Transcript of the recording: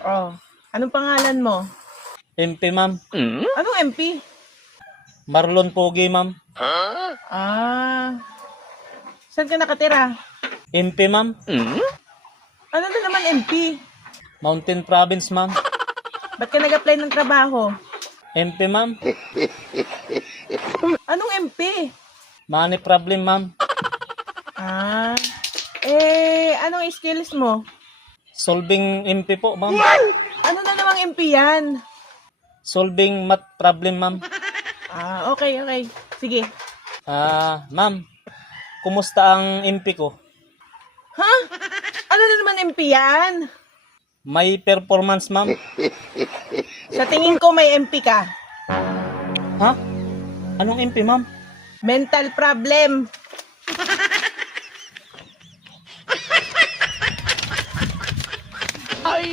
Oh, anong pangalan mo? MP, ma'am. Anong MP? Marlon Pogi, ma'am. Ah, saan ka nakatira? MP, ma'am. Ano na naman MP? Mountain Province, ma'am. Ba't ka nag-apply ng trabaho? MP, ma'am. Anong MP? Money problem, ma'am. Ah, anong skills mo? Solving MP po, ma'am. Ano na namang MP yan? Solving math problem, ma'am. Ah, okay. Sige. Ma'am, kumusta ang MP ko? Ha? Ano na naman MP yan? May performance, ma'am. Sa tingin ko may MP ka. Ha? Anong MP, ma'am? Mental problem. Ay,